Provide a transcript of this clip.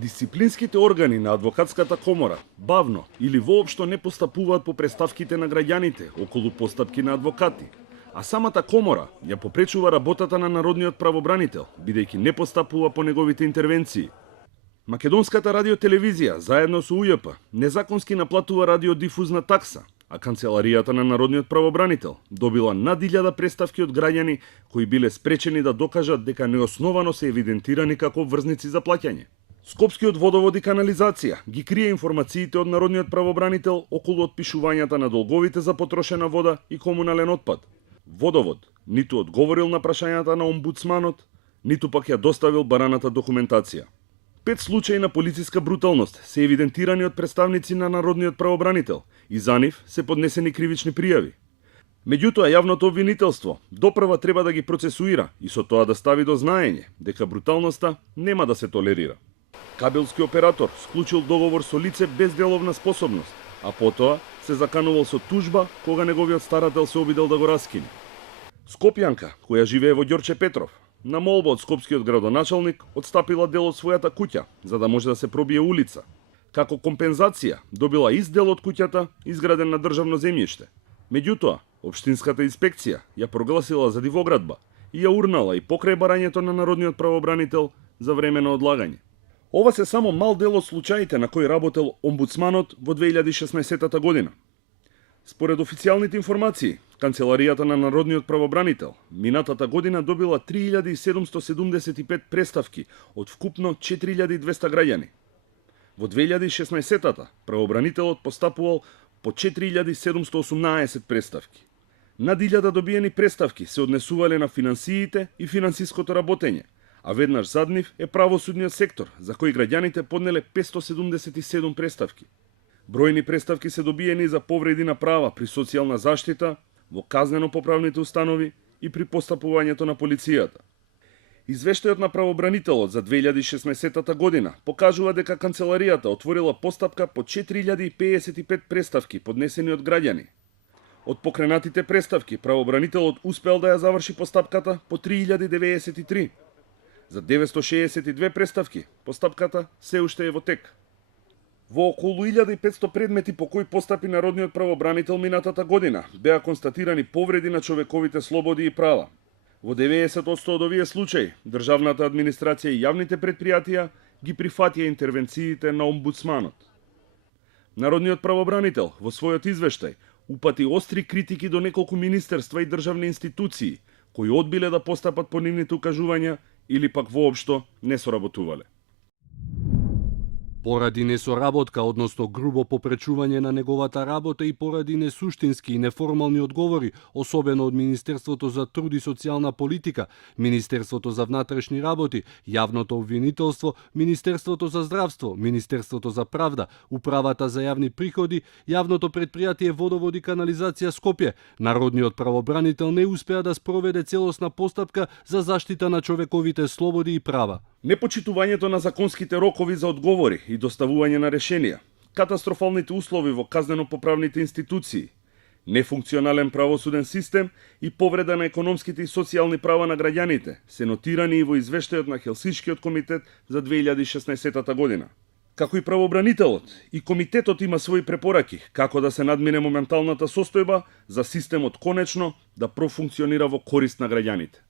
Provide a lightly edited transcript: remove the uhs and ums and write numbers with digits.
Дисциплинските органи на адвокатската комора бавно или воопшто не постапуваат по представките на граѓаните околу постапки на адвокати, а самата комора ја попречува работата на народниот правобранител, бидејќи не постапува по неговите интервенции. Македонската радиотелевизија, заедно со УЈП, незаконски наплатува радиодифузна такса, а канцеларијата на народниот правобранител добила над 1000 представки од граѓани кои биле спречени да докажат дека неосновано се евидентирани како врзници за плаќање. Скопскиот водовод и канализација ги крие информациите од народниот правобранител околу отпишувањата на долговите за потрошена вода и комунален отпад. Водовод ниту одговорил на прашањата на омбудсманот, ниту пак ја доставил бараната документација. 5 случаи на полициска бруталност се евидентирани од представници на народниот правобранител и за нив се поднесени кривични пријави. Меѓутоа, јавното обвинителство допрва треба да ги процесуира и со тоа да стави до знаење дека бруталноста нема да се толерира. Кабелски оператор склучил договор со лице без деловна способност, а потоа се заканувал со тужба кога неговиот старател се обидел да го раскине. Скопјанка, која живее во Ѓорче Петров, на молба од скопскиот градоначалник отстапила дел од својата куќа за да може да се пробие улица. Како компензација добила ист дел од куќата изграден на државно земјиште. Меѓутоа, општинската инспекција ја прогласила за дивоградба и ја урнала и покрај барањето на народниот правобранител за време на одлагање. Ова се само мал дел од случаите на кои работел омбудсманот во 2016 година. Според официјалните информации, Канцеларијата на народниот правобранител минатата година добила 3775 представки од вкупно 4200 граѓани. Во 2016 правобранителот постапувал по 4718 представки. Над 1000 добиени представки се однесувале на финансиите и финансиското работење, а веднаш зад нив е правосудниот сектор, за кој граѓаните поднеле 577 представки. Бројни представки се добиени за повреди на права при социјална заштита, во казнено-поправните установи и при постапувањето на полицијата. Извештајот на правобранителот за 2016 година покажува дека канцеларијата отворила постапка по 4055 представки поднесени од граѓани. Од покренатите представки правобранителот успел да ја заврши постапката по 3093. За 962 представки постапката се уште е во тек. Во околу 1500 предмети по кои постапи народниот правобранител минатата година беа констатирани повреди на човековите слободи и права. Во 90% од овие случаи, државната администрација и јавните предпријатија ги прифатија интервенциите на омбудсманот. Народниот правобранител во својот извештај упати остри критики до неколку министерства и државни институции кои одбиле да постапат по нивните укажувања или пак воопшто не соработувале. Поради несоработка, односно грубо попречување на неговата работа и поради несуштински и неформални одговори, особено од Министерството за труд и социјална политика, Министерството за внатрешни работи, Јавното обвинителство, Министерството за здравство, Министерството за правда, Управата за јавни приходи, Јавното предпријатие Водовод и канализација Скопје, народниот правобранител не успеа да спроведе целосна постапка за заштита на човековите слободи и права. Непочитувањето на законските рокови за одговори и доставување на решенија, катастрофалните услови во казнено-поправните институции, нефункционален правосуден систем и повреда на економските и социјални права на граѓаните се нотирани и во извештајот на Хелсиншкиот комитет за 2016 година. Како и правобранителот, и комитетот има своји препораки како да се надмине моменталната состојба за системот конечно да профункционира во корист на граѓаните.